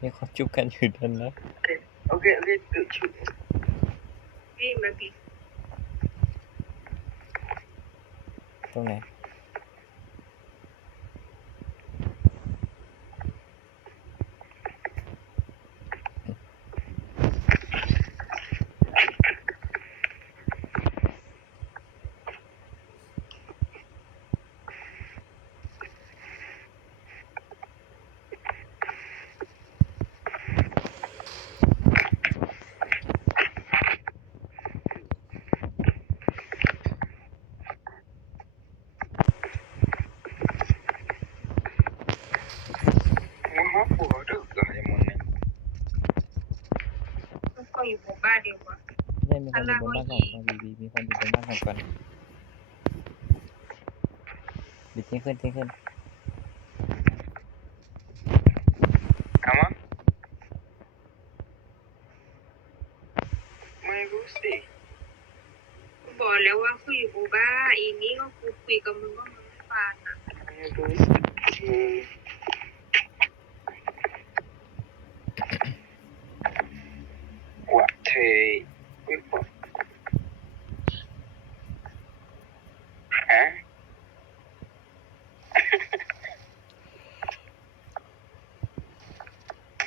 มีคนจุบกันอยู่ดันนะ Okay, okay, good shoot. พี่มาพี่ตรงไหน Ngomong apa ada ke yang mana? มันก็อยู่หมู่บ้าน เดียวกันไม่มีคนอยู่บนบ้านของของบีบีมีคนอยู่บนบ้านของก่อนบิดทิ้งขึ้นทิ้งขึ้น Ama? ไม่รู้สิกูบอกแล้วว่าเขาอยู่หมู่บ้านอีนี้ก็กูคุยกับมึงก็มึงไม่ฟังอะไม่รู้สิว่าเธอไม่บอกฮะ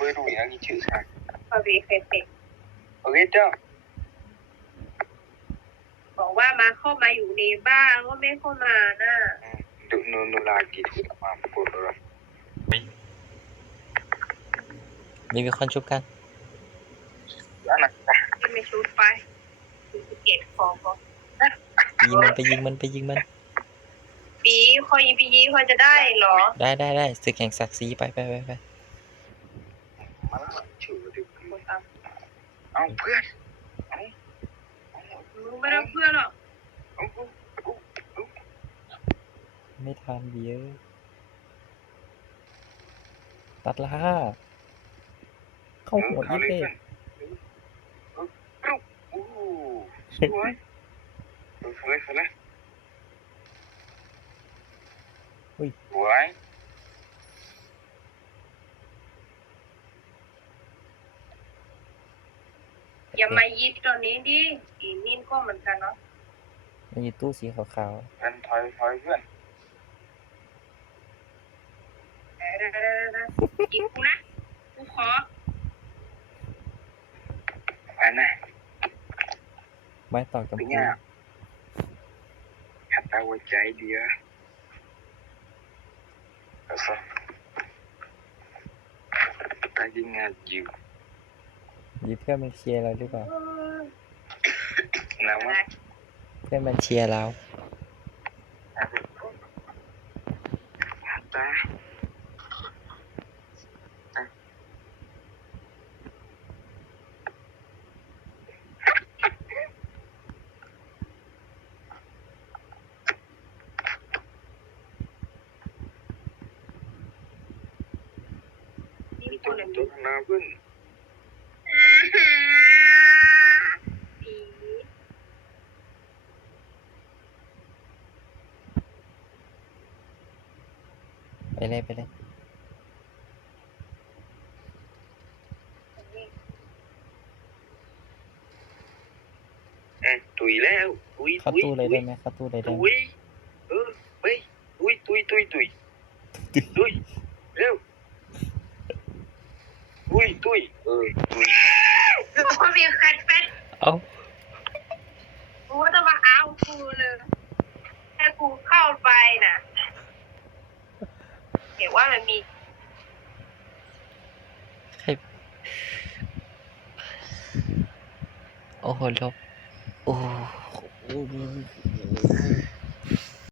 ไม่รู้อย่างนี้ชื่อฉันพอเคยเป็นโอเคจ้าบอกว่ามาเข้ามาอยู่ในบ้านก็ไม่เข้ามานะดูนูนูลากิทุกมาพูดแล้วมีมีคนจุบกันแล้วนะไม่ชุดไปเก็ตฟองก็ยิงมันไปยิงมันไปยิงมันปีคอยปียีคอยจะได้เหรอ ได้ได้ได้ศึกแห่งศักดิ์ศรีไปไปไปไป มาชื่อดิ กูตาม เอาเพื่อนเอาเอามึงไม่ได้เพื่อนหรอกเอาเอาเอาไม่ทันเบียร์ตัดล่าเข้าหัวยี่เป้โอ้สวยสวยสวยสวย อย่ามายิดตอนนี้ดิอีนี่ก็เหมือนกันเนาะมันอยู่ตู้สีขาวเพื่อนถอยถอยเพื่อนได้ได้ได้อีกูนะกูขอไปนะๆ ไม้ต่อกับเป็นพูไงขัดตาหัวใจเดียวเอาซะตายิงงานอ ยู่หยิบเพื่อนมันเชียร์เราหรือเปล่านะว่าเพื่อนมันเชียร์เราตานี่ตัตัววไหนตัวนาเพื่อน ปี ไป เลยไปเลยอืมตุยแล้วตุยเข้าตุยตู้เลยตุได้ยไหมเข้าตู้เลยได้ตุไหมยเออไปตุยตุยตุยตุยตุยเร็วตุยตุยเออตุยพอมีคันเป็ดเอ้า กูก็จะมาเอากูเลยถ้ากูเข้าไปน่ะเห็น ว่ามันมีใครโอ้โหลบโอ้โห